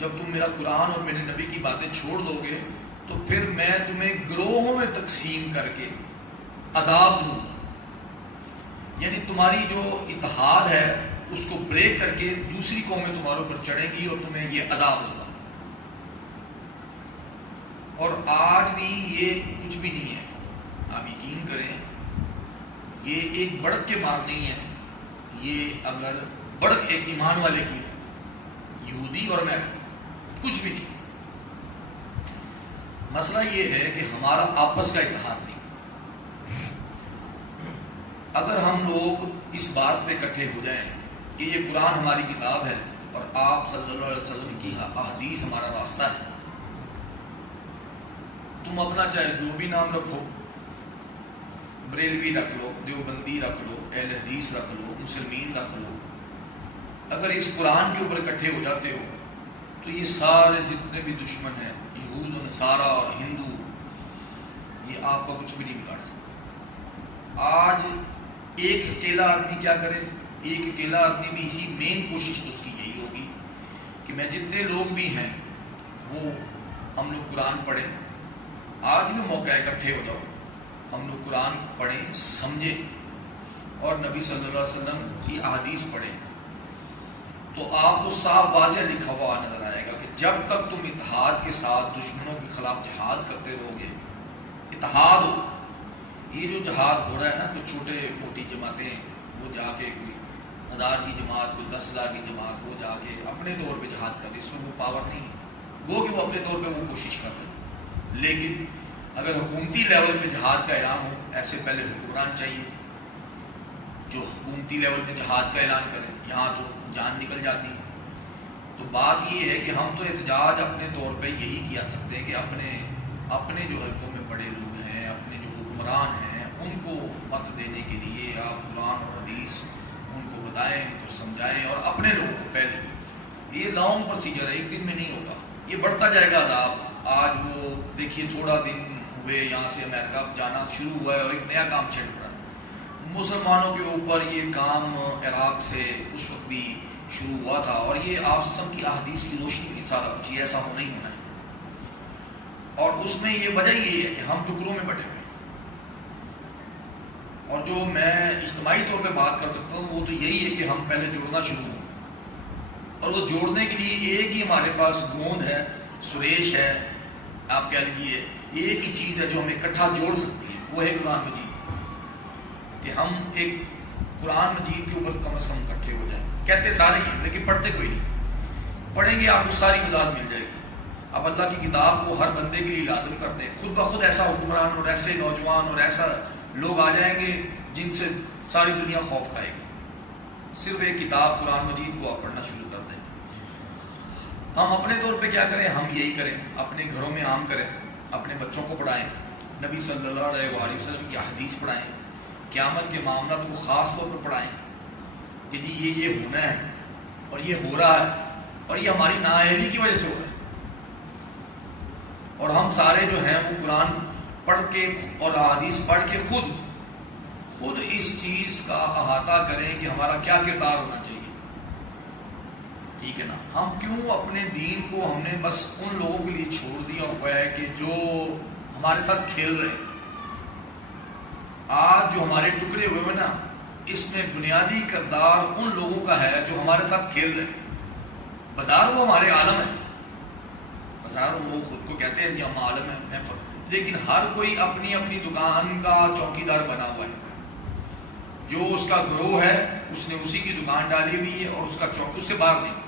جب تم میرا قرآن اور میرے نبی کی باتیں چھوڑ دو گے تو پھر میں تمہیں گروہوں میں تقسیم کر کے عذاب دوں گا. یعنی تمہاری جو اتحاد ہے اس کو بریک کر کے دوسری قومیں تمہارے اوپر چڑھیں گی اور تمہیں یہ عذاب ہوگا. اور آج بھی یہ کچھ بھی نہیں ہے. آپ یقین کریں یہ ایک بڑک کے مار نہیں ہے. یہ اگر بڑک ایک ایمان والے کی ہے یہودی اور امریکی کچھ بھی نہیں. مسئلہ یہ ہے کہ ہمارا آپس کا اتحاد نہیں. اگر ہم لوگ اس بات پہ اکٹھے ہو جائیں کہ یہ قرآن ہماری کتاب ہے اور آپ صلی اللہ علیہ وسلم کی احادیث ہمارا راستہ ہے. تم اپنا چاہے جو بھی نام رکھو، بریلوی رکھ لو، دیوبندی رکھ لو، اہل حدیث رکھ لو، مسلمین رکھ لو، اگر اس قرآن کے اوپر اکٹھے ہو جاتے ہو تو یہ سارے جتنے بھی دشمن ہیں یہود و نصارہ اور ہندو یہ آپ کا کچھ بھی نہیں بگاڑ سکتے. آج ایک اکیلا آدمی کیا کرے؟ ایک اکیلا آدمی بھی اسی مین کوشش تو اس کی یہی ہوگی کہ میں جتنے لوگ بھی ہیں وہ ہم لوگ قرآن پڑھیں. آج بھی موقع ہے اکٹھے ہو جاؤ، ہم لوگ قرآن پڑھیں، سمجھیں اور نبی صلی اللہ علیہ وسلم کی احادیث پڑھیں. تو آپ کو صاف واضح لکھا ہوا نظر آئے گا کہ جب تک تم اتحاد کے ساتھ دشمنوں کے خلاف جہاد کرتے رہو گے، اتحاد ہو. یہ جو جہاد ہو رہا ہے نا، کوئی چھوٹے موٹی جماعتیں وہ جا کے کوئی 1000 کی جماعت، کوئی 10,000 کی جماعت وہ جا کے اپنے طور پہ جہاد کر رہی، اس میں وہ پاور نہیں ہے. وہ کہ وہ اپنے طور پہ وہ کوشش کر رہے ہیں. لیکن اگر حکومتی لیول پہ جہاد کا اعلان ہو، ایسے پہلے حکمران چاہیے جو حکومتی لیول پہ جہاد کا اعلان کریں. یہاں تو جان نکل جاتی ہے. تو بات یہ ہے کہ ہم تو احتجاج اپنے طور پہ یہی کیا سکتے ہیں کہ اپنے جو حلقوں میں بڑے لوگ ہیں، اپنے جو حکمران ہیں، ان کو مت دینے کے لیے آپ قرآن اور حدیث ان کو بتائیں، ان کو سمجھائیں. اور اپنے لوگوں کو پہلے، یہ لانگ پروسیجر ہے، ایک دن میں نہیں ہوگا، یہ بڑھتا جائے گا عذاب. آج وہ دیکھیے تھوڑا دن ہوئے یہاں سے امریکہ جانا شروع ہوا ہے اور ایک نیا کام چھڑ پڑا. مسلمانوں کے اوپر یہ کام عراق سے اس وقت بھی شروع ہوا تھا اور یہ آپ کی احادیث کی روشنی کی سارا کچھ یہ ایسا ہونا ہی ہونا ہے. اور اس میں یہ وجہ یہ ہے کہ ہم ٹکڑوں میں بٹے ہوئے ہیں. اور جو میں اجتماعی طور پہ بات کر سکتا ہوں وہ تو یہی ہے کہ ہم پہلے جڑنا شروع ہوں. اور وہ جوڑنے کے لیے ایک ہی ہمارے پاس گوند ہے، سریش ہے، آپ کہہ لیجیے ایک ہی چیز ہے جو ہمیں اکٹھا جوڑ سکتی ہے، وہ ہے قرآن مجید. کہ ہم ایک قرآن مجید کے اوپر کم از کم اکٹھے ہو جائیں. کہتے سارے ہیں لیکن پڑھتے کوئی نہیں. پڑھیں گے آپ کو ساری وضاحت مل جائے گی. اب اللہ کی کتاب کو ہر بندے کے لیے لازم کر دیں، خود بخود ایسا حکمران اور ایسے نوجوان اور ایسا لوگ آ جائیں گے جن سے ساری دنیا خوف کھائے گی. صرف ایک کتاب قرآن مجید کو آپ پڑھنا شروع کر دیں. ہم اپنے طور پہ کیا کریں؟ ہم یہی کریں، اپنے گھروں میں عام کریں، اپنے بچوں کو پڑھائیں، نبی صلی اللہ علیہ وسلم کی حدیث پڑھائیں، قیامت کے معاملات کو خاص طور پر پڑھائیں کہ جی یہ ہونا ہے اور یہ ہو رہا ہے اور یہ ہماری نااہلی کی وجہ سے ہو رہا ہے. اور ہم سارے جو ہیں وہ قرآن پڑھ کے اور احادیث پڑھ کے خود اس چیز کا احاطہ کریں کہ ہمارا کیا کردار ہونا چاہیے. ٹھیک ہے نا؟ ہم کیوں اپنے دین کو ہم نے بس ان لوگوں کے لیے چھوڑ دیا ہوا ہے کہ جو ہمارے ساتھ کھیل رہے ہیں. آج جو ہمارے ٹکڑے ہوئے ہوئے نا، اس میں بنیادی کردار ان لوگوں کا ہے جو ہمارے ساتھ کھیل رہے ہیں. بازار وہ ہمارے عالم ہے، بازار وہ خود کو کہتے ہیں کہ ہم عالم ہیں، لیکن ہر کوئی اپنی اپنی دکان کا چوکیدار بنا ہوا ہے. جو اس کا گروہ ہے اس نے اسی کی دکان ڈالی ہوئی ہے اور اس کا چوک اس سے باہر نہیں.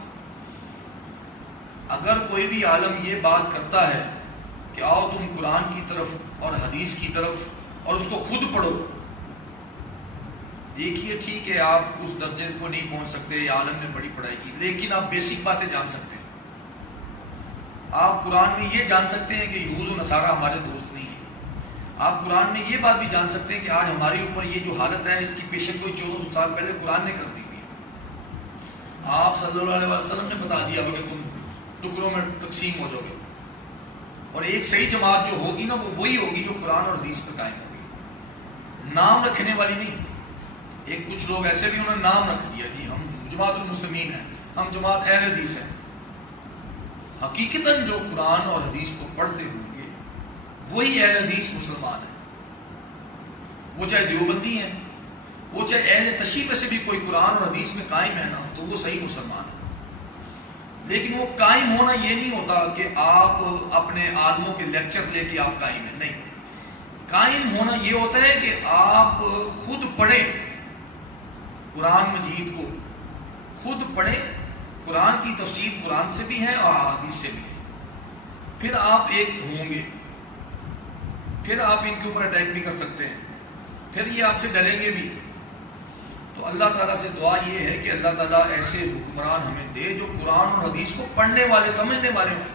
اگر کوئی بھی عالم یہ بات کرتا ہے کہ آؤ تم قرآن کی طرف اور حدیث کی طرف اور اس کو خود پڑھو، دیکھیے ٹھیک ہے آپ اس درجے کو نہیں پہنچ سکتے، عالم نے بڑی پڑھائی کی، لیکن آپ بیسک باتیں جان سکتے ہیں. آپ قرآن میں یہ جان سکتے ہیں کہ یہود و نصارہ ہمارے دوست نہیں ہیں. آپ قرآن میں یہ بات بھی جان سکتے ہیں کہ آج ہمارے اوپر یہ جو حالت ہے اس کی پیشن کوئی 1400 سال پہلے قرآن نے کر دی ہوئی ہے. آپ صلی اللہ علیہ وسلم نے بتا دیا ہوگا کہ تم ٹکڑوں میں تقسیم ہو جاؤ گے اور ایک صحیح جماعت جو ہوگی نا وہ وہی ہوگی جو قرآن اور حدیث پر قائم ہوگی، نام رکھنے والی نہیں. ایک کچھ لوگ ایسے بھی انہوں نے نام رکھ دیا جی ہم جماعت المسلمین ہیں، ہم جماعت اہل حدیث ہیں. حقیقتاً جو قرآن اور حدیث کو پڑھتے ہوں گے وہی اہل حدیث مسلمان ہیں. وہ چاہے دیوبندی ہیں، وہ چاہے اہل تشیع میں سے بھی کوئی قرآن اور حدیث میں قائم ہے نا، تو وہ صحیح مسلمان ہے. لیکن وہ قائم ہونا یہ نہیں ہوتا کہ آپ اپنے عالموں کے لیکچر لے کے آپ قائم ہیں، نہیں. قائم ہونا یہ ہوتا ہے کہ آپ خود پڑھیں قرآن مجید کو، خود پڑھیں. قرآن کی تفسیر قرآن سے بھی ہے اور حدیث سے بھی ہے. پھر آپ ایک ہوں گے، پھر آپ ان کے اوپر اٹیک بھی کر سکتے ہیں، پھر یہ آپ سے ڈریں گے بھی. تو اللہ تعالیٰ سے دعا یہ ہے کہ اللہ تعالیٰ ایسے حکمران ہمیں دے جو قرآن اور حدیث کو پڑھنے والے، سمجھنے والے ہوں.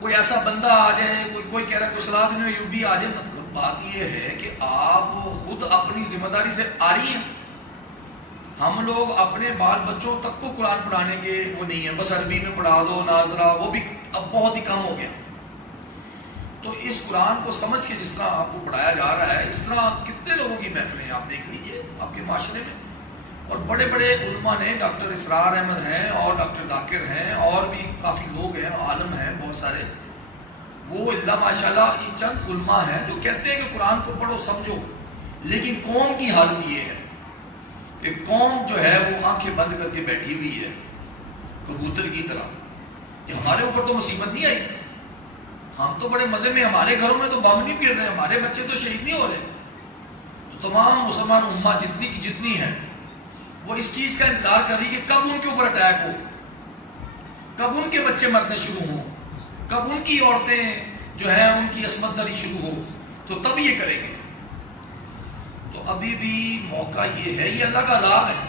کوئی ایسا بندہ آ جائے، کوئی کہہ رہا ہے کوئی صلاح دینے یوں بھی آ جائے. مطلب بات یہ ہے کہ آپ خود اپنی ذمہ داری سے آری ہیں. ہم لوگ اپنے بال بچوں تک کو قرآن پڑھانے کے وہ نہیں ہیں، بس عربی میں پڑھا دو ناظرہ، وہ بھی اب بہت ہی کم ہو گیا. تو اس قرآن کو سمجھ کے جس طرح آپ کو پڑھایا جا رہا ہے، اس طرح کتنے لوگوں کی محفلیں آپ دیکھ لیجئے آپ کے معاشرے میں. اور بڑے بڑے علماء نے، ڈاکٹر اسرار احمد ہیں اور ڈاکٹر ذاکر ہیں اور بھی کافی لوگ ہیں، عالم ہیں بہت سارے. وہ اللہ ماشاءاللہ یہ چند علماء ہیں جو کہتے ہیں کہ قرآن کو پڑھو سمجھو. لیکن قوم کی حالت یہ ہے کہ قوم جو ہے وہ آنکھیں بند کر کے بیٹھی ہوئی ہے کبوتر کی طرح کہ ہمارے اوپر تو مصیبت نہیں آئی، ہم تو بڑے مزے میں، ہمارے گھروں میں تو بم نہیں گر رہے، ہمارے بچے تو شہید نہیں ہو رہے. تو تمام مسلمان امہ جتنی کی جتنی ہے وہ اس چیز کا انتظار کر رہی کہ کب ان کے اوپر اٹیک ہو، کب ان کے بچے مرنے شروع ہوں، کب ان کی عورتیں جو ہیں ان کی عصمت دری شروع ہو، تو تب یہ کریں گے. تو ابھی بھی موقع یہ ہے، یہ اللہ کا عذاب ہے.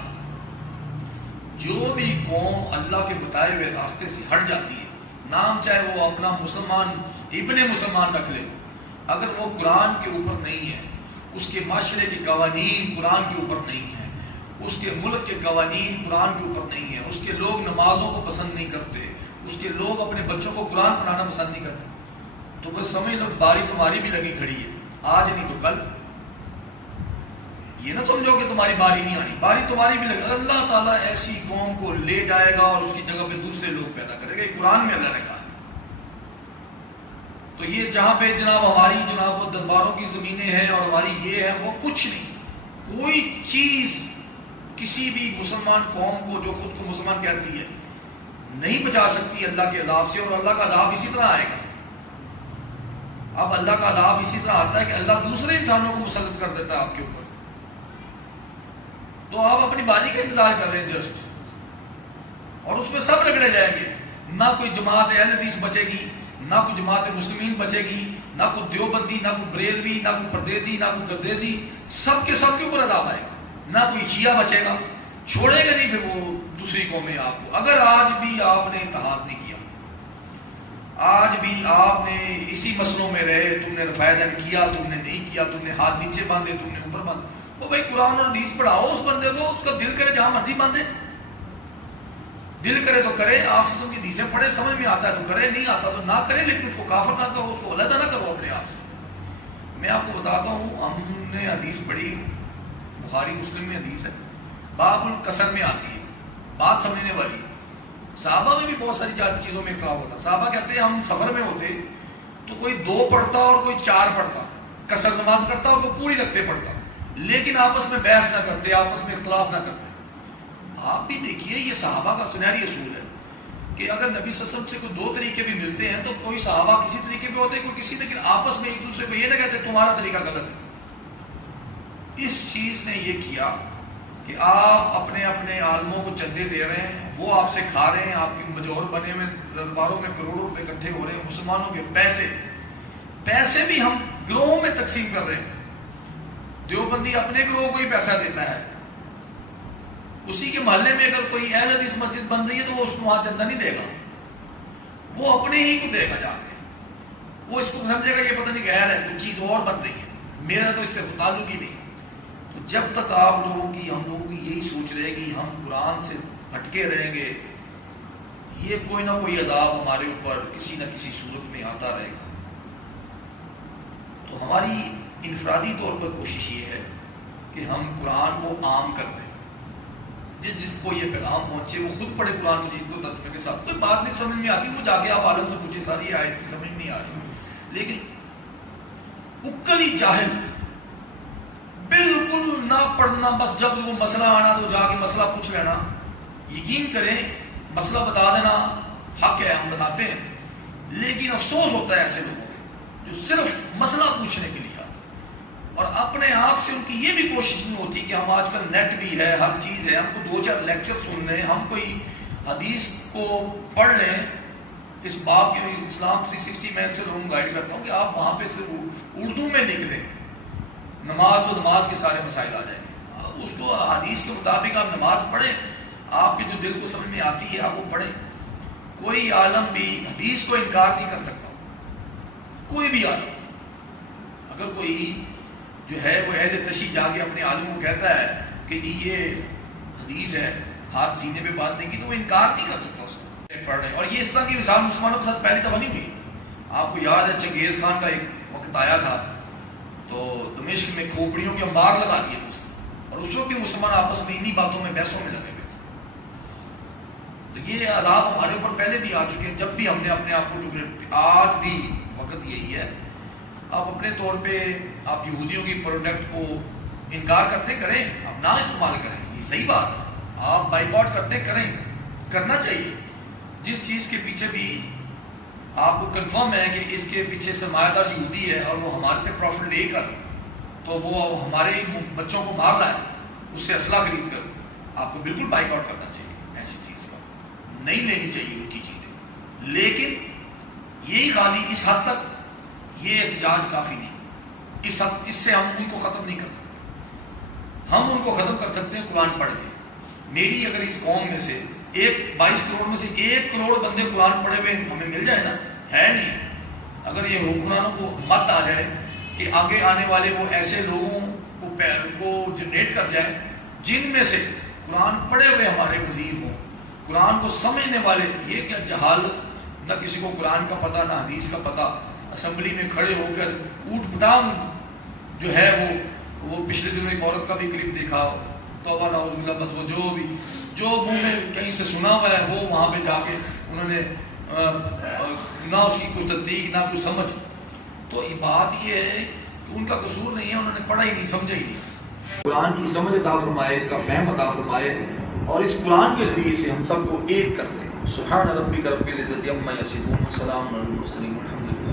جو بھی قوم اللہ کے بتائے ہوئے راستے سے ہٹ جاتی ہے، نام چاہے وہ اپنا مسلمان ابن مسلمان رکھ لے، اگر وہ قرآن کے اوپر نہیں ہے، اس کے معاشرے کے قوانین قرآن کے اوپر نہیں ہیں، اس کے ملک کے قوانین قرآن کے اوپر نہیں ہیں، اس کے لوگ نمازوں کو پسند نہیں کرتے، اس کے لوگ اپنے بچوں کو قرآن پڑھانا پسند نہیں کرتے، تو بس سمجھ لو باری تمہاری بھی لگی کھڑی ہے، آج نہیں تو کل. یہ نہ سمجھو کہ تمہاری باری نہیں آنی، باری تمہاری بھی لگے. اللہ تعالیٰ ایسی قوم کو لے جائے گا اور اس کی جگہ پہ دوسرے لوگ پیدا کرے گا. یہ قرآن میں اللہ نے کہا ہے. تو یہ جہاں پہ جناب ہماری جناب وہ درباروں کی زمینیں ہیں اور ہماری یہ ہے وہ کچھ نہیں، کوئی چیز کسی بھی مسلمان قوم کو جو خود کو مسلمان کہتی ہے نہیں بچا سکتی اللہ کے عذاب سے. اور اللہ کا عذاب اسی طرح آئے گا. اب اللہ کا عذاب اسی طرح آتا ہے کہ اللہ دوسرے انسانوں کو مسلط کر دیتا ہے آپ کے اوپر. تو آپ اپنی باری کا انتظار کر رہے ہیں جسٹ، اور اس میں سب رگڑے جائیں گے. نہ کوئی جماعت اہل حدیث بچے گی، نہ کوئی جماعت مسلمین بچے گی، نہ کوئی دیوبندی، نہ کوئی بریلوی، نہ کوئی پردیسی، نہ کوئی گردیسی. سب کے اوپر عذاب آئے گا. نہ کوئی شیعہ بچے گا، چھوڑے گا نہیں پھر وہ دوسری قومیں آپ کو. اگر آج بھی آپ نے اتحاد نہیں کیا، آج بھی آپ نے اسی مسئلوں میں رہے، تم نے رفاعدن کیا، تم نے نہیں کیا، تم نے ہاتھ نیچے باندھے، تم نے اوپر باندھے، وہ بھائی قرآن اور حدیث پڑھاؤ اس بندے کو، اس کا دل کرے جہاں مرضی باندھے، دل کرے تو کرے. آپ سے کی حدیثیں پڑھے، سمجھ میں آتا ہے تو کرے، نہیں آتا تو نہ کرے، لیکن اس کو کافر نہ کرو، اس کو علیحدہ نہ کرو اپنے آپ سے. میں آپ کو بتاتا ہوں، ہم نے حدیث پڑھی، بخاری مسلم میں حدیث ہے، باب القصر میں آتی ہے، بات سمجھنے والی. صحابہ میں بھی بہت ساری چیزوں میں اختلاف ہوتا. صحابہ کہتے ہیں ہم سفر میں ہوتے تو کوئی 2 پڑھتا اور کوئی 4 پڑھتا، قصر نماز کرتا اور کوئی پوری رکھتے پڑھتا، لیکن آپس میں بحث نہ کرتے، آپس میں اختلاف نہ کرتے. آپ بھی دیکھیے یہ صحابہ کا سنہری اصول ہے کہ اگر نبی صلی اللہ علیہ وسلم سے کوئی 2 طریقے بھی ملتے ہیں تو کوئی صحابہ کسی طریقے پہ ہوتے، کوئی کسی، لیکن آپس میں ایک دوسرے کو یہ نہ کہتے تمہارا طریقہ غلط ہے. اس چیز نے یہ کیا کہ آپ اپنے اپنے عالموں کو چندے دے رہے ہیں، وہ آپ سے کھا رہے ہیں، آپ کے مجور بنے ہوئے درباروں میں کروڑوں روپے اکٹھے ہو رہے ہیں، مسلمانوں کے پیسے بھی ہم گروہوں میں تقسیم کر رہے ہیں. دیوبندی اپنے گروہ کو ہی پیسہ دیتا ہے، اسی کے محلے میں اگر کوئی اہل حدیث مسجد بن رہی ہے تو وہ اس کو وہاں چندہ نہیں دے گا، وہ اپنے ہی کو دے گا جا کے. وہ اس کو سمجھے گا یہ پتہ نہیں غیر ہے، کوئی چیز اور بن رہی ہے، میرا تو اس سے تعلق ہی نہیں. تو جب تک آپ لوگوں کی، ہم لوگوں کی یہی سوچ رہے گی ہم قرآن سے بھٹکے رہیں گے، یہ کوئی نہ کوئی عذاب ہمارے اوپر کسی نہ کسی صورت میں آتا رہے گا. تو ہماری انفرادی طور پر کوشش یہ ہے کہ ہم قرآن کو عام کر دیں. جس کو یہ پیغام پہنچے وہ خود پڑھے قرآن مجید کو ترجمے کے ساتھ. کوئی بات نہیں سمجھ میں آتی وہ جا کے آپ عالم سے پوچھے ساری آیت کی سمجھ نہیں آ رہی. لیکن اکلی جاہل بالکل نہ پڑھنا، بس جب وہ مسئلہ آنا تو جا کے مسئلہ پوچھ لینا. یقین کریں مسئلہ بتا دینا حق ہے، ہم بتاتے ہیں، لیکن افسوس ہوتا ہے ایسے لوگوں کو جو صرف مسئلہ پوچھنے کے لیے آتے اور اپنے آپ سے ان کی یہ بھی کوشش نہیں ہوتی کہ ہم آج کل نیٹ بھی ہے، ہر چیز ہے، ہم کو 2-4 لیکچر سن لیں، ہم کوئی حدیث کو پڑھ لیں. اس باب کے اسلام 360 میں اکثر لوگوں کو گائیڈ کرتا ہوں کہ آپ وہاں پہ صرف اردو میں لکھ دیں، نماز تو نماز کے سارے مسائل آ جائیں گے. آپ اس کو حدیث کے مطابق آپ نماز پڑھیں، آپ کے جو دل کو سمجھ میں آتی ہے آپ وہ پڑھیں. کوئی عالم بھی حدیث کو انکار نہیں کر سکتا، کوئی بھی عالم. اگر کوئی جو ہے وہ اہل تشیع جا کے اپنے عالم کو کہتا ہے کہ جی یہ حدیث ہے ہاتھ سینے پہ باندھنے کی، تو وہ انکار نہیں کر سکتا اس کو پڑھ رہے. اور یہ اس طرح کی مثال مسلمانوں کے ساتھ پہلی دفعہ نہیں ہوئی. آپ کو یاد ہے چنگیز خان کا ایک وقت آیا تھا تو دمشق میں کھوپڑیوں کے انبار لگا دیے تھے اس نے، اور اس وقت بھی مسلمان آپس میں انہی باتوں میں بحثوں میں لگے ہوئے تھے. تو یہ عذاب ہمارے اوپر پہلے بھی آ چکے ہیں جب بھی ہم نے اپنے آپ کو ٹکڑے. آج بھی وقت یہی ہے. آپ اپنے طور پہ آپ یہودیوں کی پروڈکٹ کو انکار کرتے کریں، آپ نہ استعمال کریں، یہ صحیح بات ہے. آپ بائیکاٹ کرتے کریں، کرنا چاہیے. جس چیز کے پیچھے بھی آپ کو کنفرم ہے کہ اس کے پیچھے سرمایہ دار یہودی ہے اور وہ ہمارے سے پروفٹ لے کر تو وہ ہمارے بچوں کو مار رہا ہے، اس سے اسلحہ خرید کر آپ کو بالکل بائک آؤٹ کرنا چاہیے. ایسی چیز کا نہیں لینی چاہیے ان کی چیزیں. لیکن یہی خالی اس حد تک یہ احتجاج کافی نہیں. اس سے ہم ان کو ختم نہیں کر سکتے. ہم ان کو ختم کر سکتے ہیں قرآن پڑھ کے. میری اگر اس قوم میں سے 22 کروڑ میں سے 1 کروڑ بندے قرآن پڑھے ہوئے ہمیں مل جائے نا، ہے نہیں. اگر یہ حکمرانوں کو مت آ جائے کہ آگے آنے والے وہ ایسے لوگوں کو جنریٹ کر جائے جن میں سے قرآن پڑھے ہوئے ہمارے وزیر ہوں، قرآن کو سمجھنے والے. یہ کیا جہالت، نہ کسی کو قرآن کا پتہ نہ حدیث کا پتہ. اسمبلی میں کھڑے ہو کر اوٹ پٹانگ جو ہے وہ پچھلے دنوں ایک عورت کا بھی کلپ دیکھا، توبہ نعوذ باللہ، بس وہ جو منہ میں کہیں سے سنا ہوا ہے وہ وہاں پہ جا کے انہوں نے نہ اس کی کوئی تصدیق نہ کوئی سمجھ. تو یہ بات یہ ہے کہ ان کا قصور نہیں ہے، انہوں نے پڑھا ہی نہیں، سمجھا ہی نہیں. قرآن کی سمجھ عطا فرمائے، اس کا فہم عطا فرمائے، اور اس قرآن کے ذریعے سے ہم سب کو ایک کر دیں. سبحان ربک رب العزت عما یصفون وسلام علی المرسلین والحمد للہ.